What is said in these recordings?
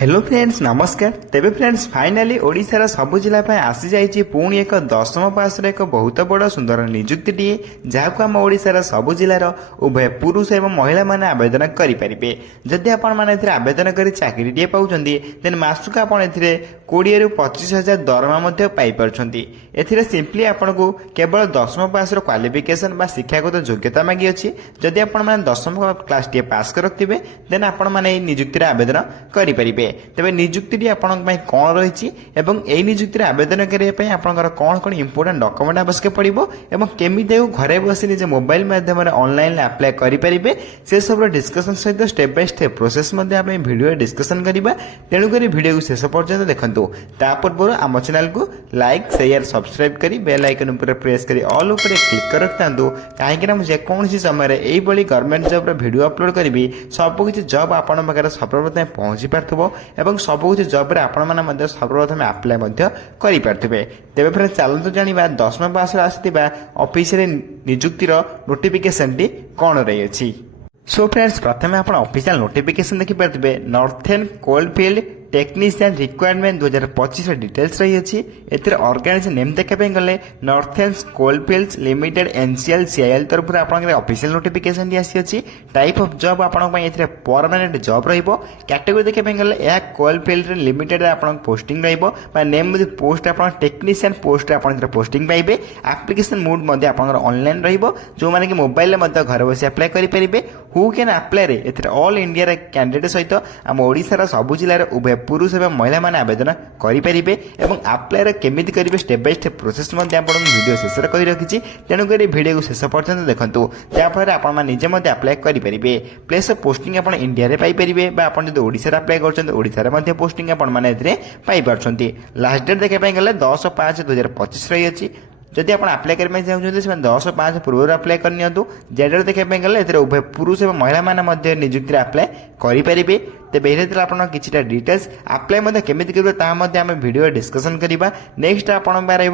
Hello friends नमस्कार। तेबे friends finally ओडिशार सबु जिला आसी जाइए पुणी एक 10th पास एक बहुत बड़ सुंदर निजुक्ति जहाँ आम ओडिशार सबु जिलार उभय पुरुष एवं महिला माने आवेदन करेंगे। जदि आपण आवेदन कर चाकरी पाँच देन मासक आप 20 ରୁ 25,000 दरमा पाई। एथिरे सिंपली आपन को केवल 10th पास क्वालिफिकेशन बा शिक्षागत योग्यता मागी अच्छी। जदि आपण माने 10th क्लास टी पास करथिबे देन आपण माने निजुक्ति आवेदन करि परिबे। तबे निजुक्ति आपण पई कोन रहिछि एवं एई निजुक्ति आवेदन करिया पई आपनकर कोन कोन इंपोर्टेंट डॉक्यूमेंट आवश्यक पड़िबो एवं केमिते घरे बसी निजे मोबाइल माध्यम रे ऑनलाइन अप्लाई करि परिबे से सब डिस्कशन सहित स्टेप बाय स्टेप प्रोसेस मध्ये आपण वीडियो डिस्कशन करिबा। तेणु करी वीडियो को शेष पर्यंत देखंतु। ता पूर्व आम चैनल को लाइक शेयर सब्सक्राइब करी बेल आइकन ऊपर प्रेस करी ऑल ऊपर क्लिक कर रखतांतु। काहेकि ना मुझे कोनसी समय एई बळी गवर्नमेंट जॉब रे वीडियो अपलोड करबी सब किछि जॉब आपण पाखरे सर्वप्रथम पहुंची पारथबो एवं सब किछि जॉब रे आपण माने मध्ये सर्वप्रथम अप्लाई मध्ये करि पारथबे। तेबे फ्रेंड्स चलନ୍ତୁ जानिबा 10th पास रे आसीतिबा ऑफिशियल नियुक्तिर नोटिफिकेशन टी कोन रही अछि। सो फ्रेंड्स प्रथम आपण ऑफिशियल नोटिफिकेशन देखि पारथबे northern coalfield technician requirement 2025 details रही अच्छी। एतिर ऑर्गेनाइजेशन नेम देखा गले northern coalfields limited NCL CIL तरफ आपन ऑफिशियल नोटिफिकेशन आसी अछि। टाइप ऑफ जॉब आपन पई एतिर परमानेंट जॉब रहिबो। कैटेगरी देखा गले या कोलफील्ड लिमिटेड आपन पोस्टिंग रहिबो बा नेम विथ पोस्ट आपन टेक्नीशियन पोस्ट आपन एतिर पोस्टिंग पाइबे। एप्लीकेशन मोड मध्ये आपन ऑनलाइन रहिबो जो माने कि मोबाइल मध्ये घर बसी अप्लाई करि परिबे। हु कैन अप्लाई रे एतिर ऑल इंडिया रे कैंडिडेट सहित हम ओडिसा रा सब जिल्ला रे उभय पुरुष एवं महिला माने आवेदन करेंगे एवं अप्लाई केमिति करेंगे step by step process video शेष कही रखी। तेणुक वीडियो को शेष पर्यंत देखंतु जहाँफल आप निजे अप्लाई करेंगे। प्लेस ऑफ पोस्टिंग आप इंडिया रे पाई परिबे बा आपण जदि ओडिसा रे अप्लाई करछन ओडिसा रे मध्ये पोस्टिंग आपण माने एथिरे पाई परछंती। लास्ट डेट देखा पाई गले 10/5/2025 रही अछि। जदि आप अप्लाई करने चाहते हैं 10/5 पूर्व अप्लाई करनी। जेडर देखा गले उभय पुरुष और महिला माने निजुक्ति अप्लाई करेंगे। तेज ये आप किसी डिटेल्स अप्लाई केमिति करेंगे आम वीडियो डिस्कसन करवा। नेक्स्ट आप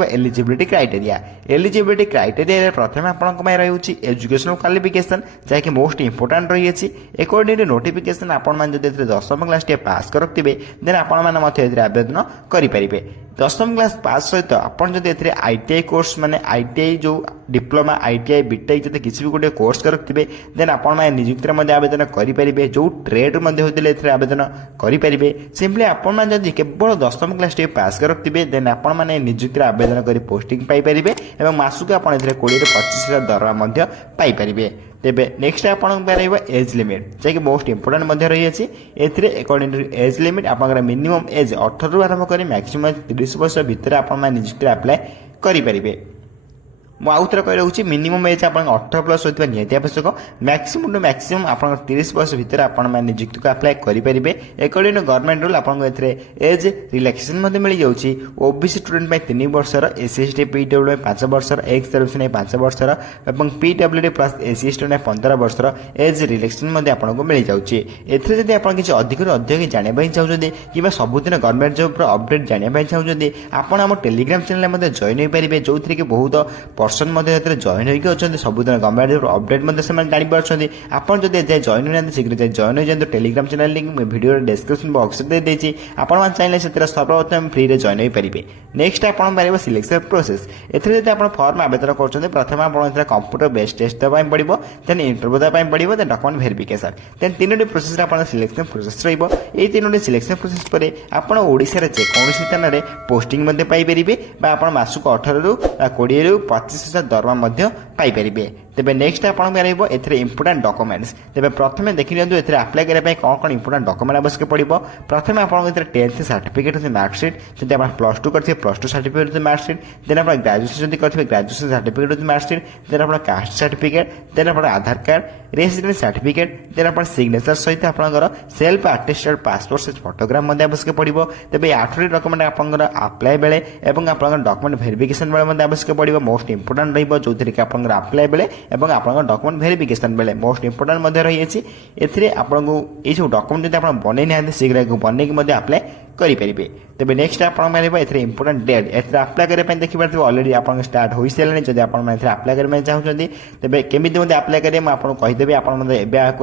एलिजिबिलिटी क्राइटेरिया। एलिजिबिलिटी क्राइटेरिया प्रथम आपंक रही एजुकेशनल क्वालिफिकेशन जहाँकि मोस्ट इंपोर्टाट रही है। अकॉर्डिंग टू नोटिफिकेशन आपड़ी 10th क्लास टी पास करते देन आपने आवेदन करेंगे। 10th क्लास पास सहित आपड़ी आईटीआई कोर्स माने आईटीआई जो डिप्लोमा आईटीआई बीटेक जब किसी भी गोटे कोर्स करते देन आप निजुक्ति आवेदन करेंगे। जो ट्रेड होते आवेदन करेंगे। सिंपली आपण केवल 10th क्लास टी पास करते देन आपण निजुक्ति आवेदन कर पोस्टिंग पाइपर और मासक आप 20 ରୁ 25,000 दरमा पाइपर। तेबे नेक्स्ट आपन एज लिमिट जैसे मोस्ट इंपोर्टेंट रही है। अकॉर्डिंग टू एज लिमिट आप मिनिमम एज 18 ରୁ आरंभ कर मैक्सिमम 30 वर्ष भितर आप निजुक्ति अप्लाई करेंगे। मुझे कही रखुच्छी मिनिमम एज आप 18+ होता निहत आवश्यक। मैक्सिमम टू मैक्सिमम आप 30 वर्ष भितर आप निजुक्ति को अप्लाई करेंगे। अकॉर्डिंग टू गवर्नमेंट रूल आपको एज रिलैक्सेशन मिल जाऊँगी। ओबीसी स्टूडेंट 3 वर्षर एससी एसटी पीडब्ल्यू 5 वर्षर एक्स सर्विस 5 वर्षर और पीडब्ल्यूडी प्लस एससी एसटी 15 वर्षर एज रिलैक्सेशन आपको मिल जाऊँगी। एथिरे जदि आप किसी अधिक अधिक जानवाई चाहते कि सबुदिन गवर्नमेंट जॉब अपडेट जानवाई चाहते आपड़ आम टेलीग्राम चैनल जॉइन हो पारे जो कि बहुत पर्सन जॉइन होगी अच्छा सबुदिन गवर्नमेंट जॉब अपडेट जापारे। आपड़ जब जाए जॉइन होना शीघ्र जाए जॉइन हो जाए। Telegram channel link video description box में देती आपन चाहिए से सर्वप्रथम फ्री रे जॉइन हो पारे। नेक्स्ट आपन पारे सिलेक्शन प्रोसेस। एथिरे जदि आपन फॉर्म आवेदन करछन्ते प्रथम आपन कंप्यूटर बेस्ड टेस्ट देबा पड़िबो देन इंटरव्यू देबा पड़िबो देन डॉक्यूमेंट वेरिफिकेशन देन तीनोटी प्रोसेस आपन सिलेक्शन प्रोसेस रहिबो। एई तीनोटी सिलेक्शन प्रोसेस परे आपन ओडिसा रे जेकोसी स्थान रे पोस्टिंग मध्ये पाई परिबे बा आपन मासुक 18 ରୁ 20 ରୁ 25,000 दरमा पाई परिबे। तेबे नेक्स्ट आपन रहिबो एथिरे इंपोर्टेंट डॉक्यूमेंट्स। तेबे प्रथमे देखि नियंतु एथिरे अप्लाई करे पय कोन इंपोर्टेंट डॉक्यूमेंट आवश्यक पड़िबो। प्रथमे आपन एथिरे 10th सर्टिफिकेट होते मार्कशीट जदि आपन +2 करथिबे +2 सर्टिफिकेट होते मार्कशीट देन आपन ग्रेजुएशन जदि करथिबे ग्रेजुएशन सर्टिफिकेट होते मार्कशीट देन आपन कास्ट सर्टिफिकेट देन आपन आधार कार्ड रेसिडेंस सर्टिफिकेट देन आपन सिग्नेचर सहित आपनकर self attested passport size photograph मध्ये आवश्यक पड़िबो। तेबे 8टी डॉक्यूमेंट आपनकर अप्लाई बेले एवं आपनकर डॉक्यूमेंट वेरिफिकेशन बेले मध्ये आवश्यक पड़िबो। मोस्ट इंपोर्टेंट रहिबो जोथिरे कि आपनकर अप्लाई बेले एवं आपन डॉक्यूमेंट वेरिफिकेशन बेले मोस्ट इंपोर्टेंट रही है। आपको ये सब डॉक्यूमेंट जब आप बनई ना शीघ्र बनई अप्लाई करेंगे। तेज नेक्स्ट आप इंपोर्टेंट डेट एथेर अप्लाई करने देखिए ऑलरेडी आप स्टार्ट हो सारे। जब आप अप्लाई करने चाहते तेज केमी अप्लाई करेंगे मुझे कहीदेवी आप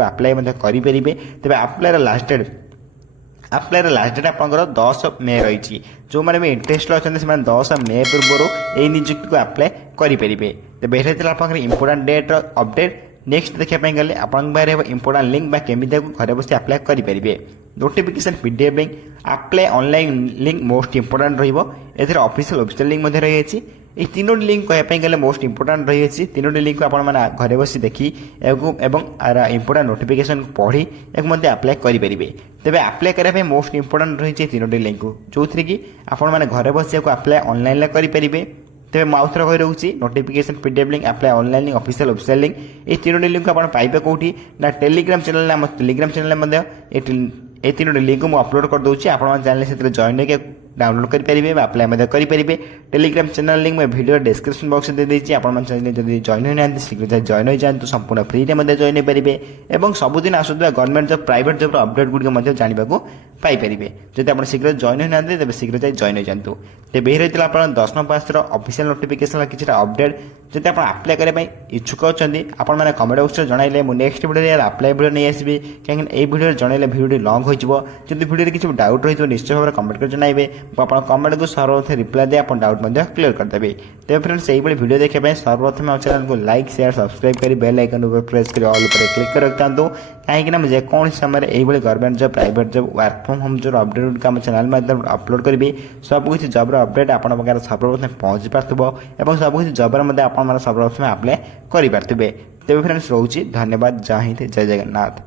अप्लाई करेंगे। तेज अप्लाई लास्ट डेट ଆପ୍ଲାଏର ଲାଷ୍ଟ ଡେଟ୍ ଆପଣଙ୍କର 10 ମେ ରହିଛି। ଯେଉଁମାନେ ବି ଇଣ୍ଟରେଷ୍ଟେଡ୍ ଅଛନ୍ତି ସେମାନେ 10 ମେ ପୂର୍ବରୁ ଏହି ନିଯୁକ୍ତିକୁ ଆପ୍ଲାଏ କରିପାରିବେ। ତେବେ ଏଠାରେ ଥିଲା ଆପଣଙ୍କର ଇମ୍ପୋର୍ଟାଣ୍ଟ ଡେଟ୍ର ଅପଡେଟ୍। ନେକ୍ସଟ ଦେଖିବା ପାଇଁ ଗଲେ ଆପଣଙ୍କ ପାଖରେ ହେବ ଇମ୍ପୋର୍ଟାଣ୍ଟ ଲିଙ୍କ୍ ବା କେମିତି ତାକୁ ଘରେ ବସି ଆପ୍ଲାଏ କରିପାରିବେ। Notification PDF link, apply online link most important ରହିବ। ଏଥିରେ ଅଫିସିଆଲ ଲିଙ୍କ୍ ମଧ୍ୟ ରହିଛି। এই তিনোটি লিঙ্ক কহা গেলে মোস্ট ইম্পোর্টাଣ୍ଟ ରହିଛି। ତିନୋଟି ଲିଙ୍କ୍ ଆପଣମାନେ ଘରେ ବସି ଦେଖି ଏବଂ ଆର ଇମ୍ପୋର୍ଟାଣ୍ଟ ନୋଟିଫିକେସନ୍ ପଢ଼ି ଏହାକୁ ମଧ୍ୟ ଆପ୍ଲାଏ କରିପାରିବେ। ତେବେ ଆପ୍ଲାଏ କରିବା ପାଇଁ ମୋଷ୍ଟ ଇମ୍ପୋର୍ଟାଣ୍ଟ ରହିଛି এই ତିନୋଟି ଲିଙ୍କ୍, ଯେଉଁଥିରେ କି ଆପଣମାନେ ଘରେ ବସି ଏହାକୁ ଆପ୍ଲାଏ ଅନଲାଇନ୍ରେ କରିପାରିବେ। ତେବେ ମୁଁ ଆଉଥରେ କହି ରହୁଛି, notification PDF link, apply online link, official link, এই ତିନୋଟି ଲିଙ୍କ୍ ଆପଣ ପାଇବେ କେଉଁଠି ନା ଟେଲିଗ୍ରାମ ଚ୍ୟାନେଲରେ। ଆମ ଟେଲିଗ୍ରାମ ଚ୍ୟାନେଲରେ ମଧ୍ୟ এই ତିନୋଟି ଲିଙ୍କ୍ ମୁଁ ଅପଲୋଡ଼ କରିଦେଉଛି। ଆପଣମାନେ ଚାହିଁଲେ ସେଥିରେ ଜଏନ୍ ହୋଇକି डाउनलोड करेंगे आप्लाय करेंगे। टेलीग्राम चैनल लिंक मैं वीडियो डिस्क्रिप्शन बॉक्स में दे देती। आप चाहिए जॉइन होना शीघ्र जॉइन हो जाए, संपूर्ण फ्री में जॉइन हो पारे और सबुदिन आसुवा government job private job update गुड़िक जानवा पाइपर। जब आप शीघ्र जॉइन होना तेज शीघ्र जाए जॉइन हो जातु। तेज यही रही आप 10वीं पास ऑफिशियल नोटिफिकेशन किसी अपडेट। जब आप आप्लाय करने इच्छुक अच्छा आपने कमेंट बॉक्स में जनइले मुझे नेक्स्ट वीडियो आप्लाय वीडियो नहीं आसबि, कहीं वीडियो जनइले वीडियो लंग हो। जब वीडियो किसी डाउट रही निश्चय भाव में कमेंट कर जनइबे, आप कमेंट को सर्वप्रथम रिप्लाई दे आप डाउट क्लियर करदेवे। तेज फ्रेंड्स यही वीडियो देखने सर्वप्रथम आप चैनल को लाइक शेयर सब्सक्राइब कर बेल आइकन प्रेस कर ऑल पर क्लिक कर रखता कहीं जेको समय यही government job private job work from home जो अपडेट आम चैनल माध्यम अपलोड करी सबकि जॉब अपडेट आपन पाखे सर्वप्रथम पहुंची पार्थिव और सबकि जॉब आप सर्वप्रथम आप्लाय करें। तेज फ्रेंड्स रोचे धन्यवाद। जय हिंद, जय जगन्नाथ।